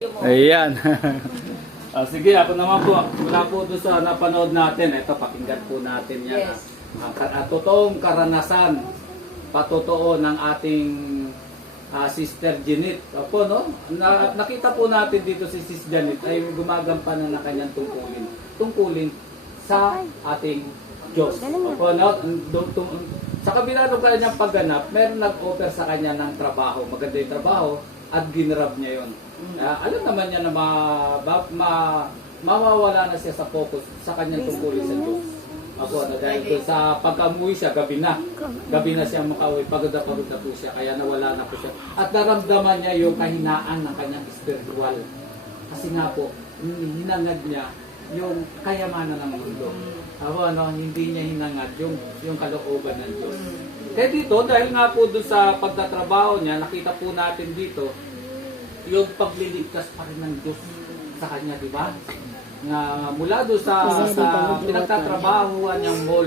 Ayan. Sige, ako naman po. Mula po doon sa napanood natin. Ito, pakinggan po natin yan. Yes. Ang totoong karanasan, patotoo ng ating Sister Janet. Opo, no? Nakita po natin dito si Sis Janet ay gumagampanan ng kanyang tungkulin. Tungkulin sa ating Diyos. Opo, no? Sa kabila ng kanyang pagganap, meron nag-offer sa kanya ng trabaho. Maganda yung trabaho at ginrab niya yun. Alam naman niya na mawawala na siya sa focus sa kanyang tungkulin sa Diyos. Ako, dahil doon sa pagkamuwi siya, gabi na siya makauwi, pagod na po siya, kaya nawala na po siya. At naramdaman niya yung kahinaan ng kanyang spiritual. Kasi nga po, hinangad niya yung kayamanan ng mundo. Ako, hindi niya hinangad yung kalooban ng Diyos. Kaya dito, dahil nga po doon sa pagtatrabaho niya, nakita po natin dito, yung pagliligtas pa rin ng Diyos sa kanya, di ba? Na mula doon sa pinagtatrabahuan niyang mall,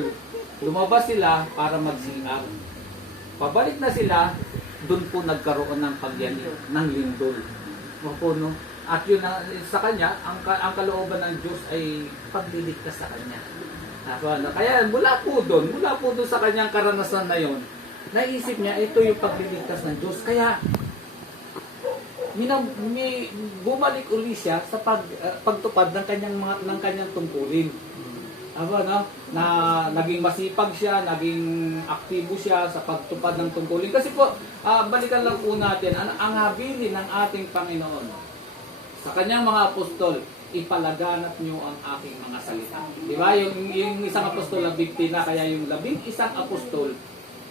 lumabas sila para mag-CR. Pabalik na sila, doon po nagkaroon ng pagyani, ng lindol. Opo, no? At yun sa kanya, ang kalooban ng Diyos ay pagliligtas sa kanya. Kaya mula po doon sa kanyang karanasan na yon, naisip niya ito yung pagliligtas ng Diyos. Kaya bumalik uli siya sa pagtupad ng kanyang tungkulin. Na naging masipag siya, naging aktibo siya sa pagtupad ng tungkulin. Kasi po, balikan lang po natin ang habilin ng ating Panginoon sa kanyang mga apostol, ipalaganap niyo ang aking mga salita. Di ba? Yung isang apostol ang bigtina, kaya yung 11 apostol,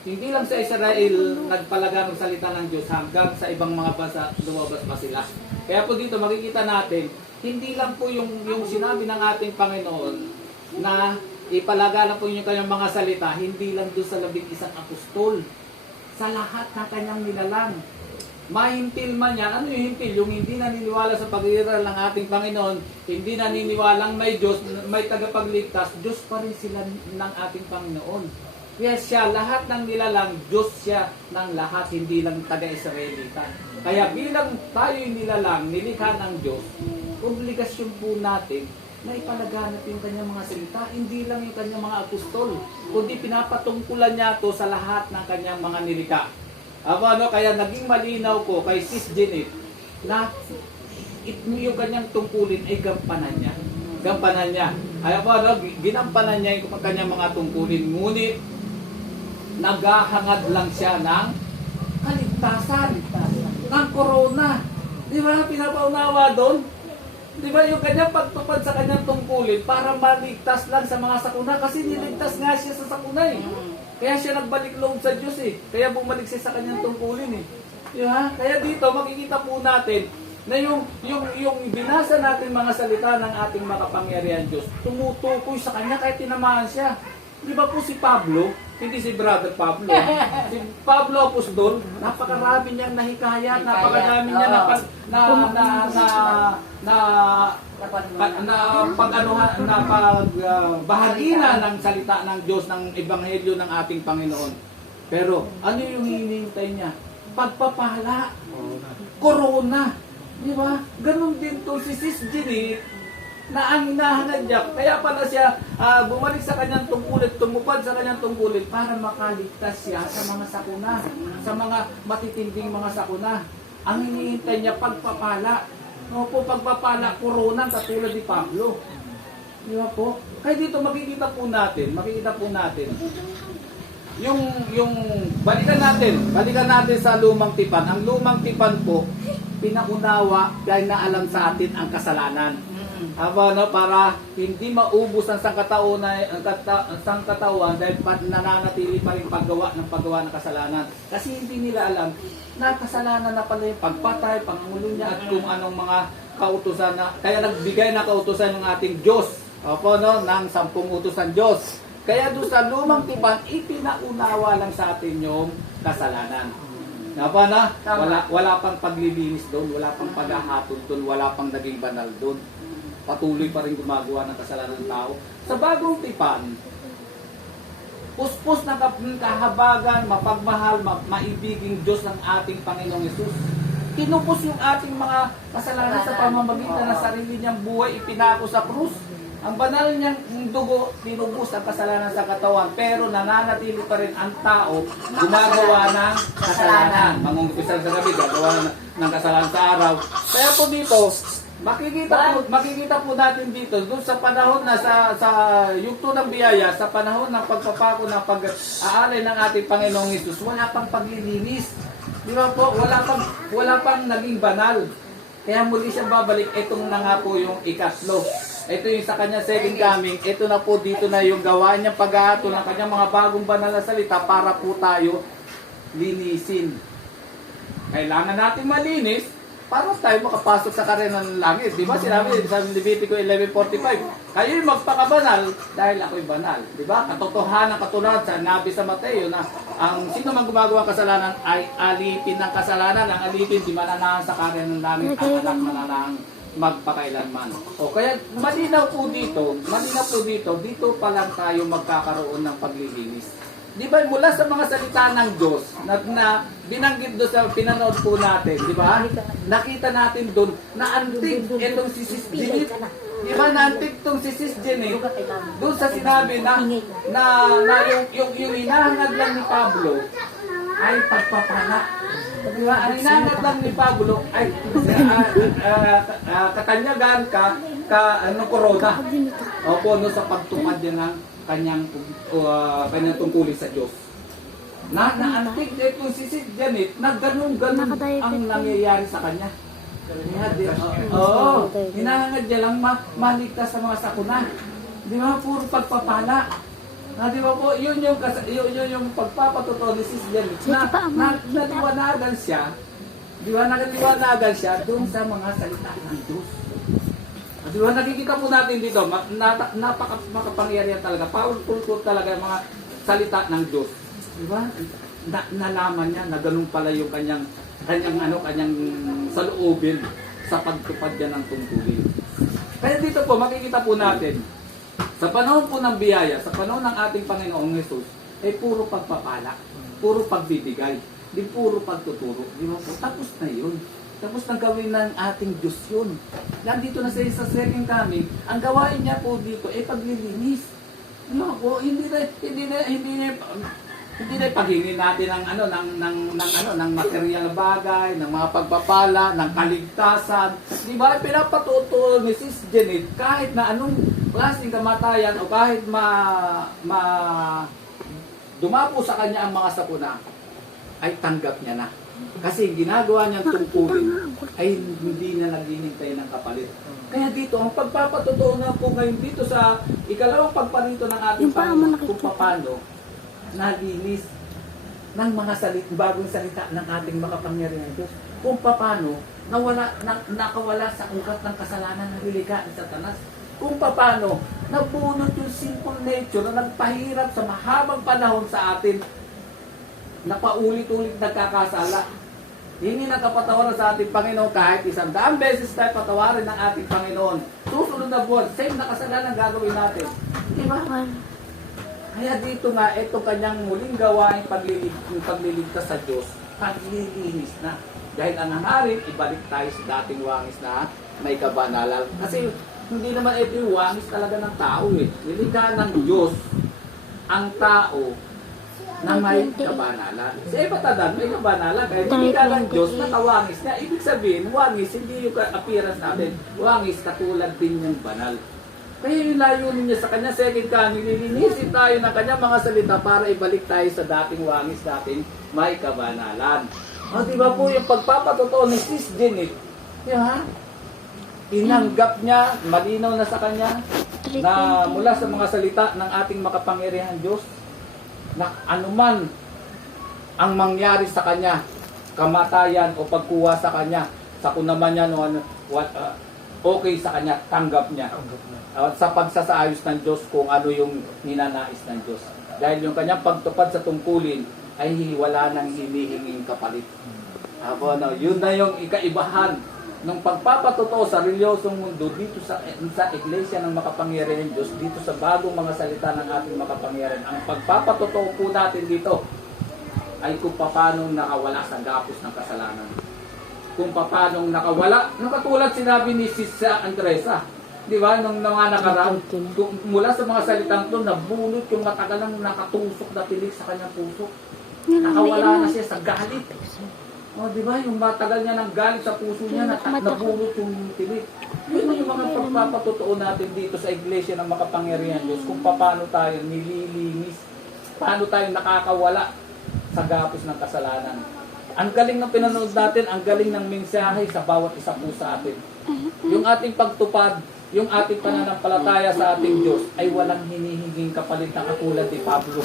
hindi lang sa Israel nagpalaganap ng salita ng Diyos, hanggang sa ibang mga bansa lumabas pa sila. Kaya po dito makikita natin, hindi lang po yung sinabi ng ating Panginoon na ipalaganap po yung kanyang mga salita, hindi lang doon sa 11 apostol, sa lahat ng kanyang nilalang. Mahintil man yan. Ano yung hintil? Yung hindi naniniwala sa pag-iral ng ating Panginoon, hindi naniniwalang may Diyos, may tagapagligtas, Diyos pa rin sila ng ating Panginoon. Kaya siya, lahat ng nilalang, Diyos siya ng lahat, hindi lang taga-Israelita. Kaya bilang tayo'y nilalang, nilikha ng Diyos, obligasyon po natin na ipalaganap yung kanyang mga salita, hindi lang yung kanyang mga apostol, kundi pinapatungkulan niya ito sa lahat ng kanyang mga nilikha. Kaya naging malinaw ko kay Sis Janet na yung kanyang tungkulin ay gampanan niya. Ginampanan niya yung kanyang mga tungkulin. Ngunit, naghahangad lang siya ng kaligtasan, ng corona. Di ba? Pinapaunawa doon. Di ba? Yung kanyang pagtupad sa kanyang tungkulin para maligtas lang sa mga sakuna. Kasi niligtas nga siya sa sakuna eh. Kaya siya nagbalik loob sa Diyos eh. Kaya bumalik siya sa kanyang tungkulin eh. Diba? Kaya dito makikita po natin na yung binasa natin mga salita ng ating makapangyarihan Diyos, tumutukoy sa kanya kahit tinamaan siya. Di ba po si Pablo, hindi si Brother Pablo, si Pablo Apostol, napakarami niyang nahikayat, napakarami niya pagbahagina ng salita ng Diyos, ng ebanghelyo ng ating Panginoon. Pero ano yung hinihintay niya? Pagpapala, corona, di ba? Ganon din to si Sis Janet na ang hinahangad niya. Kaya pala siya bumalik sa kanyang tungkulin, tumupad sa kanyang tungkulin para makaligtas siya sa mga sakuna, sa mga matitinding mga sakuna. Ang hinihintay niya pagpapala. Opo, pagpapala, corona, katulad ni Pablo. Di ba po? Kaya dito makikita po natin, yung balikan natin sa lumang tipan. Ang lumang tipan po, pinaunawa dahil naalam sa atin ang kasalanan. Para hindi maubos ang sangkatauhan dahil nananatili pa rin paggawa ng kasalanan. Kasi hindi nila alam na kasalanan na pala yung pagpatay, pangungulunya at kung anong mga kautusan na, kaya nagbigay na kautusan ng ating Diyos. Ng 10 utusan Diyos. Kaya doon sa lumang tipan, ipinaunawa lang sa atin yung kasalanan. Wala pang paglilinis doon, wala pang paghahatol doon, wala pang naging banal doon. Patuloy pa rin gumagawa ng kasalanan ng tao. Sa bagong tipan, puspos ng kahabagan, mapagmahal, maibiging Diyos ng ating Panginoong Yesus. Tinubos yung ating mga kasalanan sa pamamagitan ng sarili niyang buhay, ipinako sa krus. Ang banal niyang dugo, tinubos ang kasalanan sa katawan, pero nananatili pa rin ang tao gumagawa ng kasalanan. Mangungumpisal sa gabi, gagawa ng kasalanan sa araw. Kaya po dito, makikita po natin dito, doon sa panahon na sa yugto ng biyaya, sa panahon ng pagpapako ng pag-aalay ng ating Panginoong Hesus, wala pang paglilinis. Di ba po? Wala pang naging banal. Kaya muli siya babalik. Itong na nga po yung ikatlo. Ito yung sa kanya second coming. Ito na po dito na yung gawa niyang pag-ahatol ng kanyang mga bagong banal na salita para po tayo linisin. Kailangan natin malinis para tayo makapasok sa karena ng langit. Di ba? Sinabi sa Levitico 11:45, kayo'y magpakabanal dahil ako'y banal. Di ba? Katotohanan katulad sa nabi sa Mateo na ang sino man gumagawa ng kasalanan ay alipin ng kasalanan. Ang alipin di mananahan sa karena ng langit, ang anak mananahan magpakailanman. O kaya malinaw po dito, dito pa lang tayo magkakaroon ng paglilinis. Di ba mula sa mga salita ng Diyos na binanggit doon sa pinanood po natin, di ba? Nakita natin doon na antig itong si Sis Jenny. Di ba naantig itong si Sis Jenny? Doon sa sinabi na yung hinahangad lang ni Pablo ay pagpapala. Di ba? Ang hinahangad lang ni Pablo ay katanyagan corona. Opo, no, sa pagtupad yan ng kanyang tungkulin sa Diyos. Naantig itong si Sis Janet na ganun-ganun ang nangyayari sa kanya. Hinahangad niya lang maligtas sa mga sakuna. Di ba? Puro pagpapala. Di ba po? Yun yung pagpapatotoo ni Sis Janet na naliwanagan siya. Di ba? Naliwanagan siya doon sa mga salita ng Diyos. Di ba, nakikita po natin dito, napaka-makapangyarihan talaga, powerful po talaga yung mga salita ng Diyos. Di ba? Nalaman niya na ganun pala yung kanyang saloobin sa pagtupad niya ng tungkulin. Kaya dito po, makikita po natin, sa panahon po ng biyaya, sa panahon ng ating Panginoong Hesus, ay puro pagpapala, puro pagbibigay, di puro pagtuturo. Di ba po? Tapos na yun. Tapos nang gawin ng ating Diyos yun. Nandito na sa second coming, ang gawain niya po dito ay paglilinis. Ano po, hindi na paghingin natin ng material bagay, ng mga pagpapala, ng kaligtasan. Di ba? Pinapatuto ni Sis Janet kahit na anong klaseng kamatayan o kahit dumapo sa kanya ang mga sakuna, ay tanggap niya na. Kasi ginagawa niyang tungkulin ay hindi na naghihintay ng kapalit. Kaya dito, ang pagpapatotoo na po ngayon dito sa ikalawang pagparito ng ating Panginoon kung paano nalinis ng mga bagong salita ng ating makapangyarihan Diyos. Kung paano nakawala sa ugat ng kasalanan ng hilika ni Satanas. Kung paano nabunot yung simple nature na nagpahirap sa mahabang panahon sa atin na paulit-ulit nagkakasala. Hindi nakapatawaran sa ating Panginoon kahit 100 beses tayo patawarin ng ating Panginoon. Susunod na buwan, same na kasalanan gagawin natin. Di ba? Kaya dito nga, ito kanyang muling gawain pagliligtas sa Diyos, paglilinis na. Dahil ang hangarin, ibalik tayo sa dating wangis na may kabanalan. Kasi hindi naman ito yung wangis talaga ng tao eh. Nilikha ng Diyos ang tao na may kabanalan. Sa ibatadan, may kabanalan. Kaya hindi ka ng Diyos na kawangis niya. Ibig sabihin, wangis, hindi yung appearance natin. Wangis, katulad din yung banal. Kaya yung layunin niya sa kanya, second coming, nilinisin tayo ng kanya mga salita para ibalik tayo sa dating wangis natin, may kabanalan. O, di ba po yung pagpapatotoo ni Sis Janet? Inanggap niya, malinaw na sa kanya, na mula sa mga salita ng ating makapangyarihan Diyos, na anuman ang mangyari sa kanya, kamatayan o pagkuha sa kanya, sa kunaman niya, okay sa kanya, tanggap niya. Sa pagsasaayos ng Diyos kung ano yung ninanais ng Diyos. Dahil yung kanyang pagtupad sa tungkulin ay wala nang hinihinging kapalit. Yun na yung ikaibahan ng pagpapatotoo sa reliyosong mundo dito sa iglesia ng makapangyarihan Diyos, dito sa bagong mga salita ng ating makapangyarihan. Ang pagpapatotoo po natin dito ay kung paano nakawala sa gapos ng kasalanan. kung paano nakawala. Nakatulad sinabi ni Sisa Andresa, di ba, nung mga nakaraan, mula sa mga salitang to, nabunot yung matagal nang nakatusok na tinik sa kanyang puso. Nakawala na siya sa galit. O, di ba, yung matagal niya ng galit sa puso niya, nabunot yung tinik. Yun yung mga pagpapatotoo natin dito sa Iglesia ng Makapangyarihan Diyos, kung paano tayo nililinis, paano tayo nakakawala sa gapos ng kasalanan. Ang galing ng pinanood natin, ang galing ng mensahe sa bawat isa po sa atin. Yung ating pagtupad, yung ating pananampalataya sa ating Diyos ay walang hinihinging kapalit na katulad ni Pablo.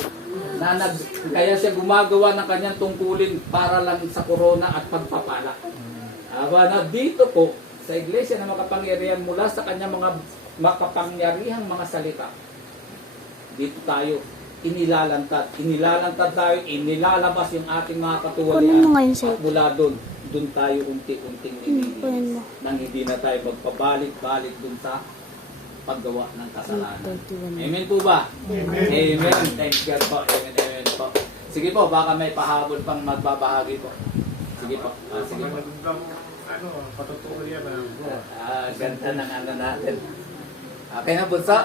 Kaya siya gumagawa ng kanyang tungkulin para lang sa korona at pagpapala. Na dito po, sa Iglesia na Makapangyarihan, mula sa kanyang mga makapangyarihang mga salita, dito tayo inilalantad tayo, inilalabas yung ating mga katuwalian at mula doon tayo unti-unting nililinis nang hindi na tayo magpabalik-balik doon sa paggawa ng kasalanan. Amen po ba? Amen. Thank God po. Amen po. Sige po, baka may pahabol pang magbabahagi po. Sige po. Sige po. Patutuloy yan. Ganda ng ano natin. Okay na, Bunso?